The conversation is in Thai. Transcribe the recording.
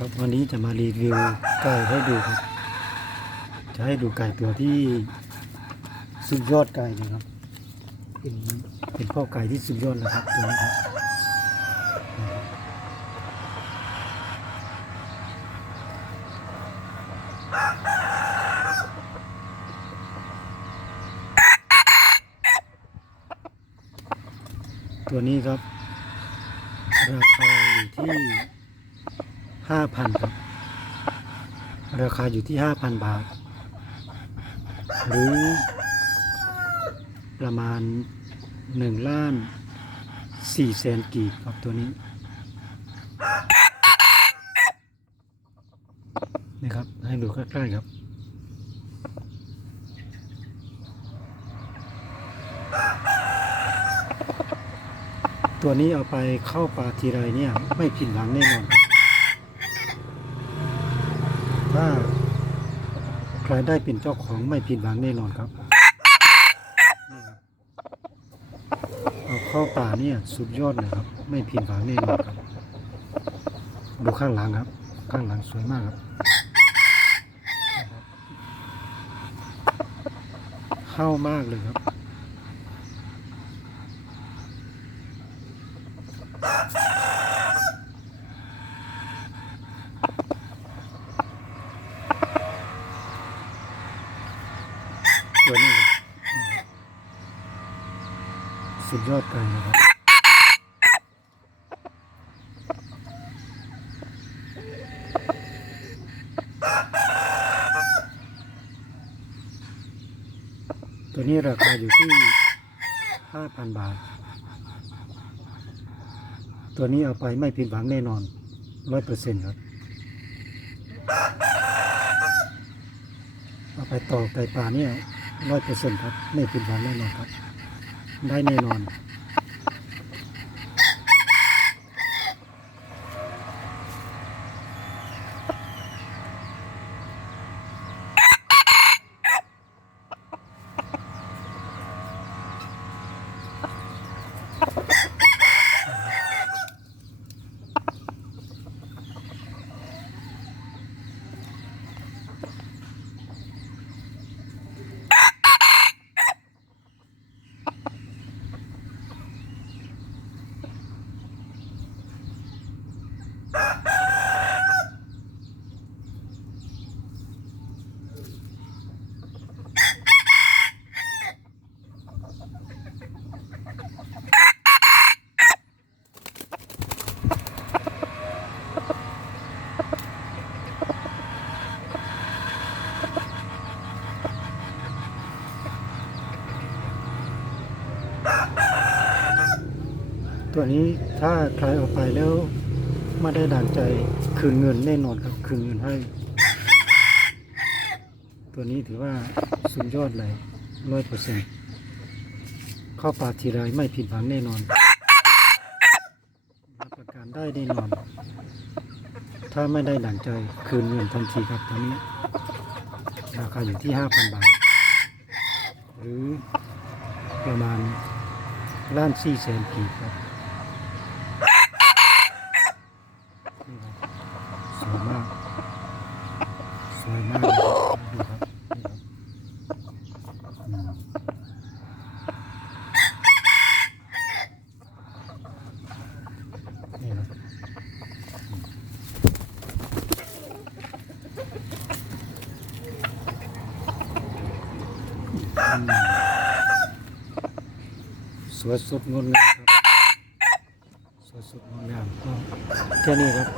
ครับวันนี้จะมารีวิวไก่ให้ดูครับจะให้ดูไก่ตัวที่สุดยอดไก่นะครับเป็นพ่อไก่ที่สุดยอดนะครับตัวนี้ครับตัวนี้ครับราคาอยู่ที่5,000ครับราคาอยู่ที่5,000 บาทหรือประมาณ1,400,000 กีบครับตัวนี้นี่ครับให้ดูใกล้ๆครับตัวนี้เอาไปเข้าป่าทีไรเนี่ยไม่ผิดหวังแน่นอนครับถ้าใครได้เป็นเจ้าของไม่ผิดหวังแน่นอนครับนี่ครับเอาเข้าป่าเนี่ยสุดยอดเลยครับไม่ผิดหวังแน่นอนครับดูข้างหลังครับข้างหลังสวยมากครับเข้ามากเลยครับตัวนี้ครับสุดยอดไก่นะครับตัวนี้ราคาอยู่ที่ 5,000 บาทตัวนี้เอาไปไม่ผิดหวังแน่นอน 100% ครับเอาไปต่อไก่ป่าเนี่ย 100% ครับไม่ผิดหวังแน่นอนครับได้แน่นอนตัวนี้ถ้าใครเอาไปแล้วไม่ได้ดั่งใจคืนเงินแน่นอนครับคืนเงินให้ตัวนี้ถือว่าสุดยอดเลย 100%เข้าป่าทีไรไม่ผิดหวังแน่นอนรับประกันได้แน่นอนถ้าไม่ได้ดั่งใจคืนเงินทันทีครับตัวนี้ราคาอยู่ที่ 5,000 บาทหรือประมาณ1,400,000 กีบครับสวยมากสวยมากเลยดูครับนี่ครับนี่ครับสวยสดงดงามครับสวยสดงดงามก็แค่นี้ครับ